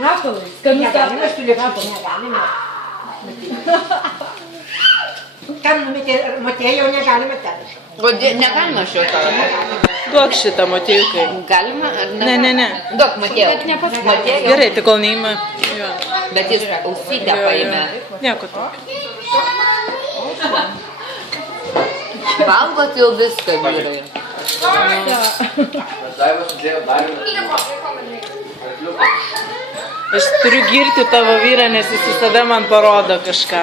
Rapalai, skanius Negalima su lėkščiu, negalima. Kam numetė, Matėjai jau negalima ten. O negalima šio to. Duok šitą, Matėjukai. Galima ar ne? Ne. Duok, Matėjau. Matėjau. Gerai, tai kol neima. Jo. Bet jis ausytę paėmė. Nieko tokio. Valgot jau viską, vyrai. Aš turiu girti tavo vyrą, nes jis visada man parodo kažką.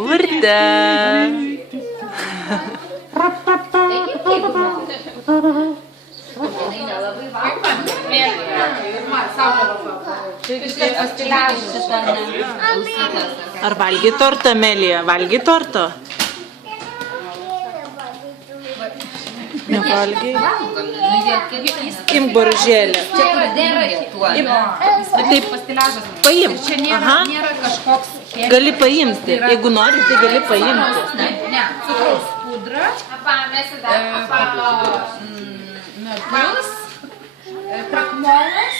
Urte. Ar valgy tortą, Melija? Valgy torto? Nevalgy? Imk boržėlę. Čia kur dėra tuo. Taip, paimk. Čia Aha. nėra kažkoks Gali paimti. Jeigu nori, tai gali paimti. Ne, cukraus pudra, medus, krakmolas.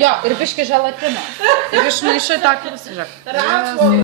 Jo, ir biški želatino. Ir išmaišai tą, kaip